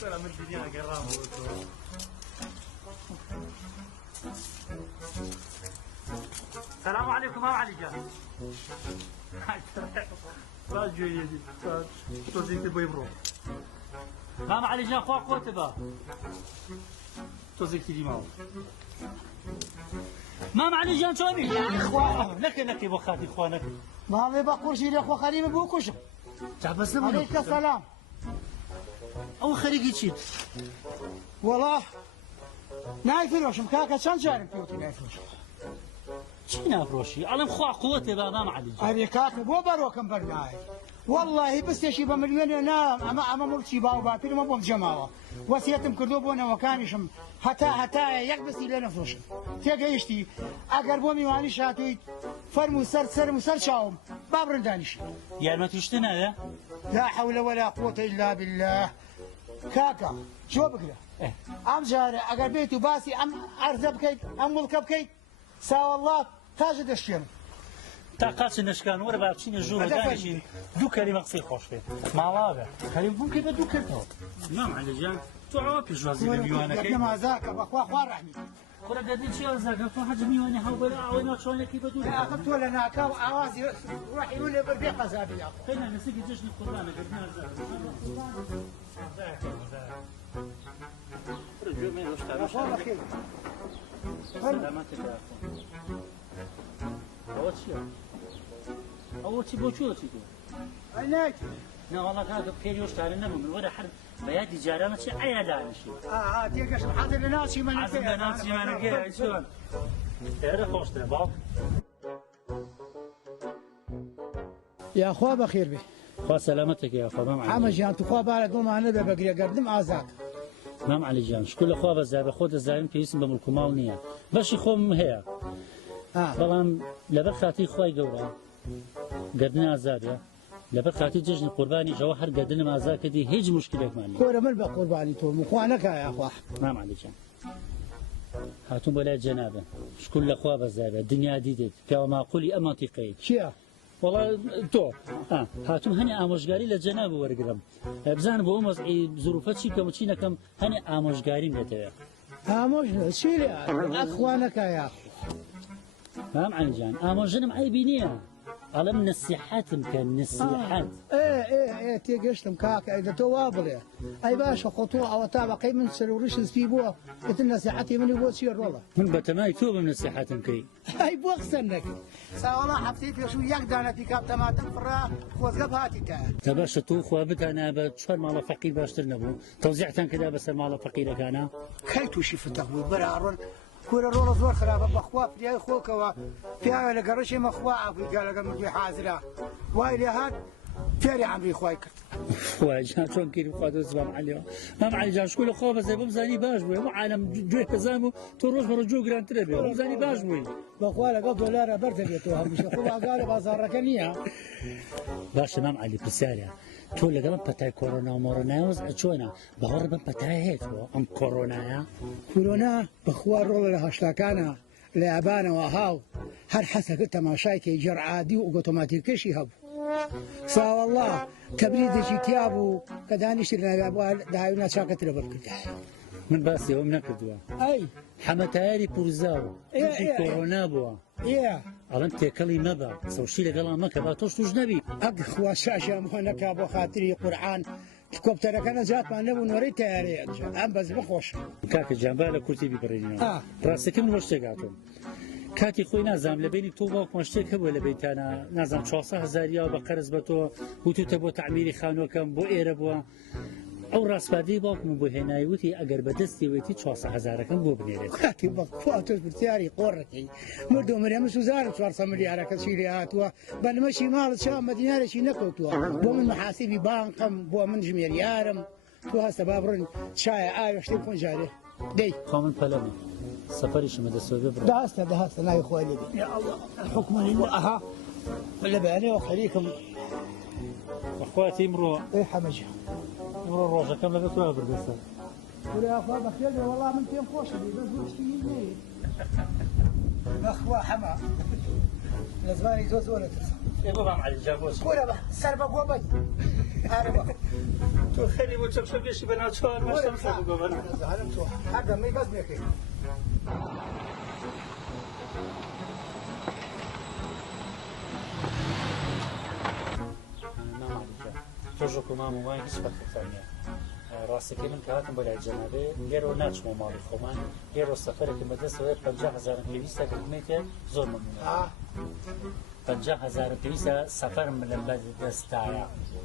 ترى من الدنيا قرام. السلام عليكم مام علي جان. راجو يدي توزيك تبغي برو. مام علي جان خوا قوتبا. توزيك تدي معه. مام علي جان شوني؟ خوا نكي بخاتي خوانك. ما بقول شيء لأخو خليل بوكوش. تعبس منو؟ عليك السلام. أو خريجي شيء. والله نايفروش مكاكا شان جارم بيوتي نايفروش. شي نافروشي؟ على مخوا قوتي بقى مام علي جان. أبي كاتب وبروكم برناي. والله بس يشي بمليون نام أما مرشي باو باتري ما بوم جماعة. وسيتم كردوبونا وكانشم حتى يكبسي لنا فروش. تيجي أقربومي واني شاتوي فرمو سر شاوم بابرن دانش. يعني ما تشتنا يا؟ لا حول ولا قوة إلا بالله. كاكا شو بقرا؟ أم جاري أقربيتو باسي أم أرزب كيت أم ملكب كيت سا والله تاجد الشيم. تاقاش نشكان ورا بابشين الجور دانشين دو كلمة قصير خوش فيه. مالابه. خلينا نقول كيف دو كلمة. نعم على جان. تو عوافي جوازي بميوانا كيف؟ ما ذاك بأخوة خوار رحمي. كنا قاعدين شيء زاك تو حاجة ميواني حاول أعوين شلون كيف بدو. لا أخذت ولا ناكا وعوازي روح يقول بربيع زابي يا أخو. خلينا نسيق جشن القربان قدنا زاك. رجوا ما يلوش والله خير. سلامتك يا أخو. أول شيء بوشو تيجي. عينيك. لا والله كان بخير يشتغل لنا من ولا حرب بيادي جارنا شيء أي دانش. تيجي حاضر لناس شيء ما نقول. حاضر لناس شيء ما نقول. شلون؟ تعرف خوش تبغى. يا أخوة بخير بي. خوا سلامتك يا أخو. ما حمد جان تخوا بالك ما أنا بقري قدم آزاك. ما علي جان شكل أخوة بزاف خود الزعيم في اسم بملكمال نية. باش يخوم هي. طبعا لبخاتي خوي جورا. قدنا آزاد لبر خاطي جشن قرباني جوهر قدنا ما زاك دي هيج مشكلة ماني كورة من بقرباني تو مخوانك يا أخوة ما عليك هاتون بلا جنابه شكل اخوة بزابه الدنيا ديدت كما قولي اما تقيت شيا والله تو هاتون هني اموشگاري لجنابه ورقرم بزان بو مزعي ظروفات شي كم تشينا كم هني اموشگاري متى اموش شيلي اخوانك يا اخو ما علي جان اموجن عيبينيه على من الصحات يمكن الصحات ايه تيجشتم كاك اذا توابله اي باشا خطوه او تابع قيم من سلوريش سبيبوه قلت النصيحتي من يبغى تصير والله من بتماي توب من الصحات يمكن اي بوخسنك سا والله حفتي في شو يقدر في كاب تما تفرا وزقب هاتي تا تباش تو خو انا بتشر مال فقير باشتر نبو توزيعتان كذا بس مال فقير كان كيتو شي فتقوا برارون كورة رولا زور خرابة بخوا في خوك وفيها لقرشي مخوا في قال لقى مجي حازرة وايلي هاد فيري عمري خواي كرت واجان شلون كيف خاطر سبام عليه ما معي جان شكون خو بس بمزاني باش بو عالم جوي كزامو تروج برجو جران تربي بمزاني باش بو بخوا لقى دولار برتبيتوها مش خو قال بازار ركنيه باش ما معي بسالة تقول لك بتاع كورونا وموروناوز شونا بهور بتاع هيك ام كورونا بخوا رولا هاشتاكانا لعبانا وهاو هر حسا قلت ما شايكي جر عادي واوتوماتيكي يهب سا والله تبريد شي تيابو كداني شرنا داينا شاكت لبركته من بس يوم نكدوا اي حمتاري بورزاو كورونا بوا على انت كلمه با سوشي لقلا ما كبا توش نبي اخوا شاشه مهنك ابو خاطري قران الكوبتر كان جات ما نبو نوري تاري ام بس بخوش كاك جنباله كرسي ببرينا راسك من وشتاقاتو كاتي خوي نازم لبيني تو باك مشتك ولا بيتانا نازم 400000 يا بقرز بتو وتو تبو تعميري خانوكم بو ايربو او راسبادي باك من بو هناي وتي اگر بدستي وتي 400000 كم بو بنيرت كاتي باك فاتوس بتياري قرتي مردو مريم سوزار 400 مليار كسيريات بل مشي مال شام مدينه شي نكوتوا بو من محاسبي بانقم بو من جميريارم تو هسه بابرن شاي عايش تكون جاري دي قامن بلما سفري شمد السوبي دهست لا يا اخوي يا الله الحكم لله اها ولا بعلي وخليكم اخواتي مرو ايه حمجه مرو روجا كم لقيت ولا بردسه ولا اخويا بخير والله من فين خوش بس وش اخويا حما لازماني زوز ولا تسع يبغى على الجابوس ولا بقى سربك وبي عارف تو خلي وتشوف شو بيش بنات شو ما شمسه بقبنا زعلم شو حاجة ما يبز ميكي توجهكم مع موبايل سباق ثانية راسك من كهاتم بلع الجنابي غير ناتش مال الخمان غير السفر كمدرسة وهي 50,000 بيسا كميته زور ممنوع 50,000 بيسا سفر من البلد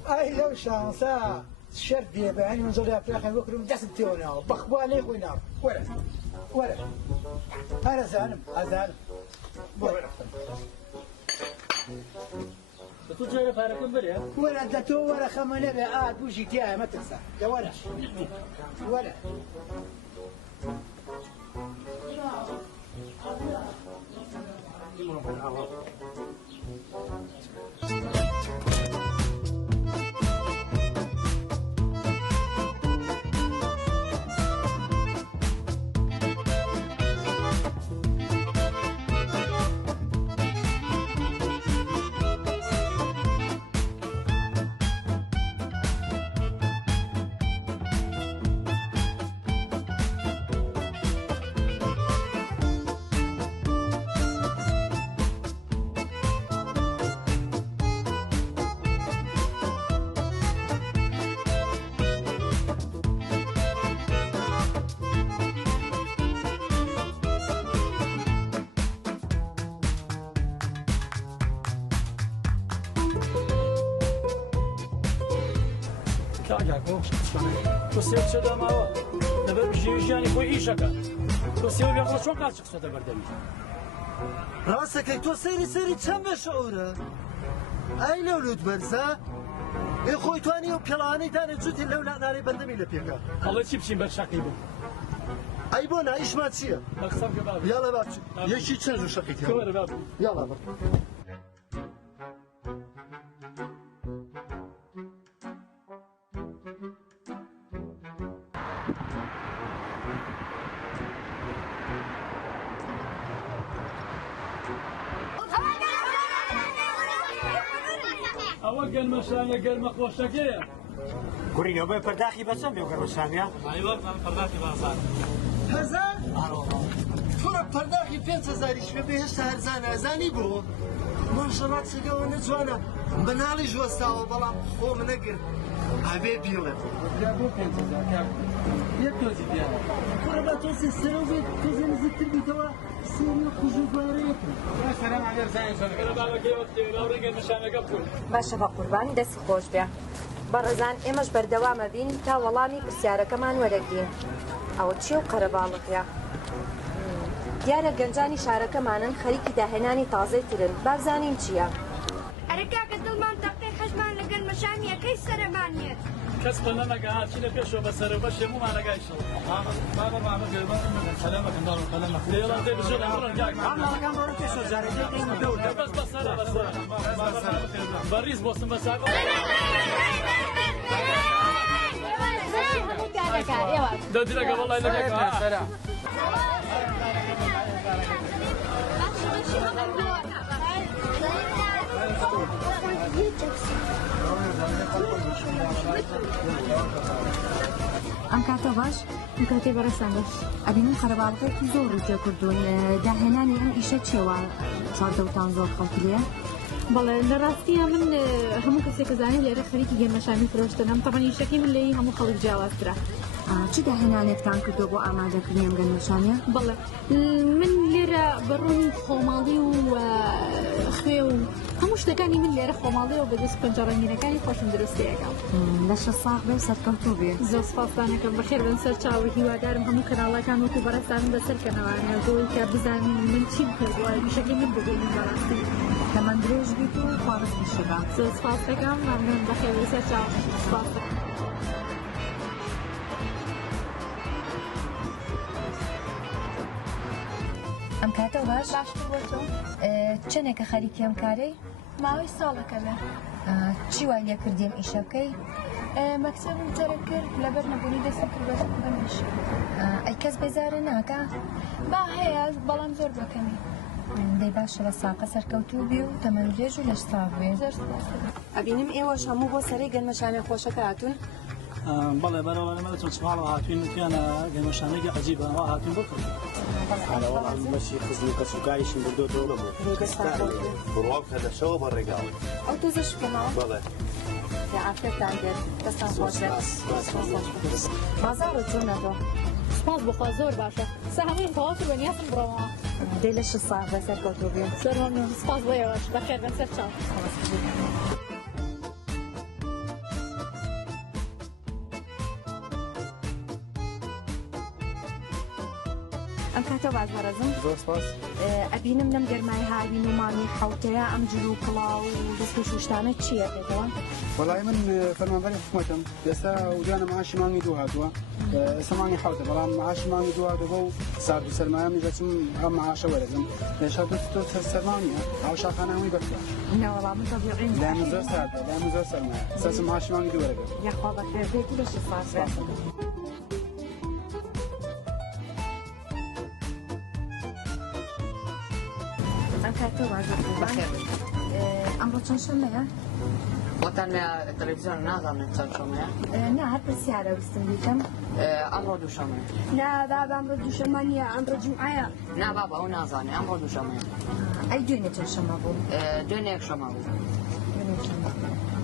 اي لو شانسا الشرط دي بعين منظور يا فلاخ بكره مجسم تيونا بخبالي خوينا ولا انا زعلم تجرب فاركم بريا ولا دتو ولا خمنه بقى بوشي تيا ما تنسى يا ولا تو سیل شده ما دبر جیجانی خوی ایشکا تو سیل بیام شو قاچ شده بردمی راسك تو سيري كم شعوره اي لولود برزه يا خوي تواني وبيلاني تاني جوتي لولا ناري بندمي لبيكا الله يشيب بالشقي بو اي بونا ايش ما تصير اقسم كباب يلا بابتي يشي تشنجو شقيتي كبر باب يلا بابا أول قل مشانية قل مقوشتكية كوريني وبين فرداخي بسم بيوكر مشانية أيوة فرداخي بازار هزار فرق فرداخي 5,000 شبه بهشت هرزان هزاني بو ماشالله تسقوا نجوانا بنالي جوستاو بلا خو منقر عبي بيولا جابوا 5,000 كام يبتوزي ديانا فرقا توسي السروبي تزين زيت البيتوا سيري خجو باريكم السلام عليكم سعيد أنا بابا كيوتي لو رجع مشانية قبل باشە بە قوربانی دەست خۆش بێ بەڕێزان ئێمەش بەردەوامە بین تا وەڵامی پرسیارەکەمان وەرەگرین ئەوە چیە و قەرەباڵغیە دیارە گەنجانی شارەکەمانن خەریکی داهێنانی تازەی ترن بابزانین چییە ئەرەکاکە دڵمان تەقی حەزمان لەگەن مەشانیەکەی سەرمانێت كسب لنا قاعد شيء بيشوا بس بس مو معنا قايش ما سلامك النار سلامك يلا زي بشوف عمرنا جاك والله كان مرة تشو جاري بس بريز بوس بس دودي لك والله لك ئەم کاتە باش ئەم کاتێ بەڕێستان باش ئەبینم قەرەباڵغێکی زۆر ڕووتێ کردوون داهێنانی ئەم ئیشە چێوە چاردەوتان زۆر خەڵکیە بەڵێ لە ڕاستیە من هەموو کەسێک زانانی لێرە خەریکی گەمەشانی فرۆشتنم تەمەنی شەکی من لێی هەموو خەڵک جیاوازترا چی داهێنانێتتان کردو بۆ ئامادەکردنی ئەم گەنجەشانیە بەڵێ من لێرە بەڕوونی خۆماڵی و خوێ و هەموو شتەکانی من لێرە خۆماڵی و بەدەست پەنجەڕەنگینەکانی خۆشم دروستەکەم لە شە ساغ بێ و سەرکەوتوو بێ زۆر سپاسدانەکەم بەخێر بن سەر چاوە هیوادارم هەموو کەناڵەکان وەکو بەڕێستانم بەسەرکەنەوانە بۆی کە بزانین من چیم کردووە میشەکەی من ببینین بەڕاستی تەمەند درێژ بیت و خوارز بیشەکە زۆر سپاس دەکەم مەمنون بەخێر بن سەر چاو سپاس دەکەم ئەم کاتە باش چەندێکە خەریکی ئەم کارەی ماوەی ساڵەکە بێ چی وای لێ کردیم ئیشەکەی مەکسبم جەرە کرد لەبەر نەبوونی دەستم کرد بەش ئەی کەس بێزارە ناکە با هەیە بەڵام زۆر بەکەمی دەی باشە بە ساقە سەرکەوتوو بێ و تەمەندێژ و لەش ساغ بێ ئەبینم ئێوەش هەموو بۆ سەرەی گەنمەشانێ خۆشەکە هاتوون بەڵێ بەرەوەڵەمە چۆن سوڵە هاتوین وتیانە گەنمەشانێکی عەجیبە ئەوە هاتوین بکڕین وەڵام بەشی خزمی کە سوکاریشم بردۆتەوە نەبوو بڕواک هەدەشەوە بە ڕێگاڵ ئەو تۆزەش بکەمەوە بەڵێ عافێتان دێت دەستان خۆش بێت بازاڕ چۆنە بۆ سپاس بخوا زۆر باشە سە هەمووی تەواو کرد بەنیازم بڕەوە دەی لە شە ساغ بەسەر کەوتوو بێن زۆر مەمنون سپاس بۆ ئێوەش بەخێر بەسەر چاو ئەم کاتە باش بەڕێزم زۆر سپاس ئەبینم لەم گەرمای هاوین و مامی حوتەیە ئەم جلو و کڵاو و دەست و شوشتانە چییە بێتەوە؟ وەڵای من فەرمانبەری حکوومەتم ئێستا وجانە معاشی مانگی دوو هاتووە ئێستا مانگی حوتە بەڵام معاشی مانگی دوو هاتووە بۆ سارد و سەرمایە میدەچم ئەم معاشە وەرەگرم لێشا تۆ سەرمانیە ئەو شاخانەوەی بەفرە نەوەڵام من تەبیعین لای من زۆر ساردە لای من زۆر سەرمایە سەرچ معاشی مانگی دوو وەرەگرم یاخوا بەخێر بێتی لە شە ساغ ئەم کاتە باش بەخێر ئەمڕۆ چەند شەمەیە؟ وەتان تەلەڤیزیۆن نازانێت چەند شەمەیە؟ نا هەر پرسیارە ویستم بیکەم ئەمڕۆ دووشەمەیە نا بابا ئەمڕۆ دووشەمە نییە ئەمڕۆ جومعەیە نا بابا ئەو نازانێ ئەمڕۆ دووشەمەیە ئەی دوێنێ چەند شەمە بوو؟ دوێنێ یەک شەمە بوو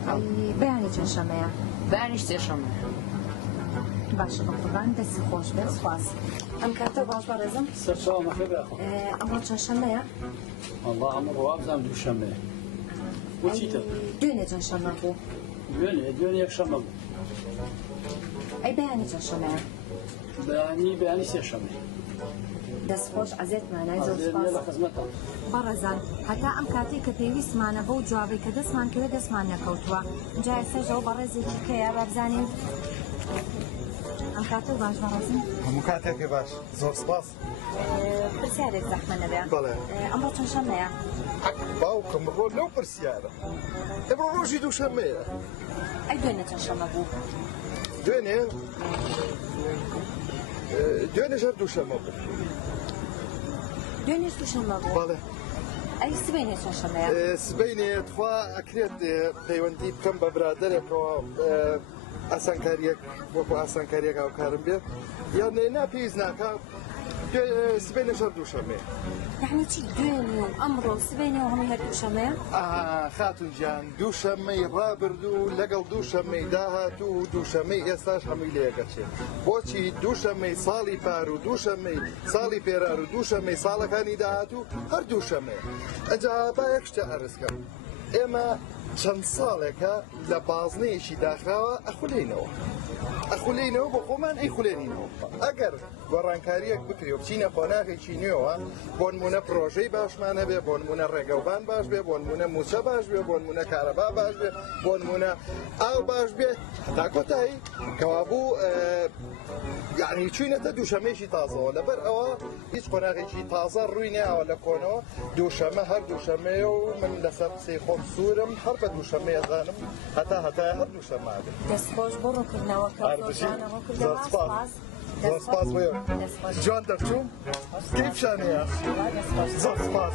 ئەی بەیانی چەند شەمەیە؟ بەیانیش سێ شەمەیە باشە بەقوربان دەستی خۆش بێت سپاس ئەم کاتە باش بەڕێزم سەرچاوە مەخێ بەخۆ ئەمڕۆ چەند شەمەیە؟ والله ئەمڕۆ وابزانم دووشەمەیە بۆچیتە دوێنێ چەند شەمە بوو؟ دوێنێ یەک شەمە بوو ئەی بەیانی چەند شەمەیە؟ بەیانی سێ شەمەیە دەست خۆش عەزێتمانای زۆر سپاس لە خزمەتە بەڕێزان هەتا ئەم کاتی کە پێویستمانە بەو جوابەی کە دەستمان کرد دەستمان نەکەوتووە جا ئێستاژەوە بەڕێزێکی کەیە بابزانین ئەم کاتە باش بەڕێزم هەموو کاتێکی باش زۆر سپاس پرسیارێک زەحمە نەبێ بەڵێ ئەمڕۆ چەند شەمەیە؟ باوکم بڕۆ لەو پرسیارە ئەمڕۆ ڕۆژی دووشەمەیە ئەی دوێنێ چەند شەمە بوو؟ دوێنێ هەر دووشەمە بوو دوێنێش دووشەمە بوو؟ بەڵێ ئەی سبەینێ چەند شەمەیە؟ سبەینێ خوا ئەکرێت پەیوەندی بکەم بە برادەرێکەوە ئاسانکاریەک وەکو ئاسانکاریەک هاوکارم بێت یان ناپێویست ناکە سبەینێ هەر دووشەمەیە یعنی چی دوێنێ و ئەمڕۆ سبەینێ و هەمووی هەر دووشەمەیە؟ خاتون گیان دووشەمەی ڕابردوو لەگەڵ دووشەمەی داهاتوو و دووشەمەی ئێستاش هەمووی لێەکەچێت بۆچی دووشەمەی ساڵی پار و دووشەمەی ساڵی پێرار و دووشەمەی ساڵەکانی داهاتوو هەر دووشەمەیە ئەجا با یەک شتە عەرزکەم ئێمە چەند ساڵێکە لە بازنەیەکی داخراوە ئەخولێنەوە بۆ خۆمان ئەیخولێنینەوە ئەگەر گۆڕانکاریەک بکری و بچینە قۆناغێکی نوێەوە بۆ نمونە پرۆژەی باشمان هەبێ بۆ نمونە ڕێگەوبان باش بێ بۆ نمونە موچە باش بێ بۆ نمونە کارەبا باش بێ بۆ نمونە ئاو باش بێ تا کۆتایی کەوابوو یعنی چوینەتە دووشەمەیەکی تازەوە لەبەر ئەوە هیچ قۆناغێکی تازە ڕووی نەیەوە لە کۆنەوە دووشەمە هەر دووشەمەیە و من لەسەر قسەی خۆم سوورم هەر بە دووشەمەیە زانم هەتای هەر دووشەمە بێت دەست خۆش بۆ ڕووکردنەوە زۆر سپاس بۆ جوان دەرچووم کەیفشانەیە زۆر سپاس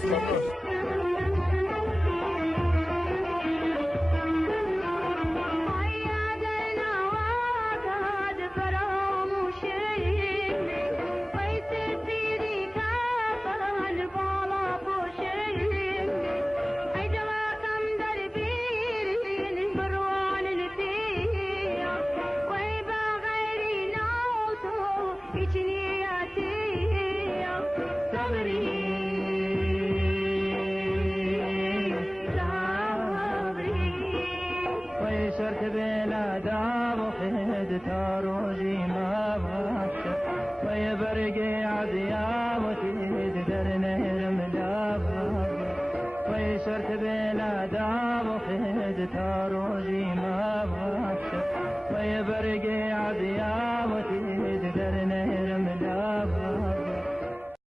تا روزی ما باشه و یه برگه عذیابتی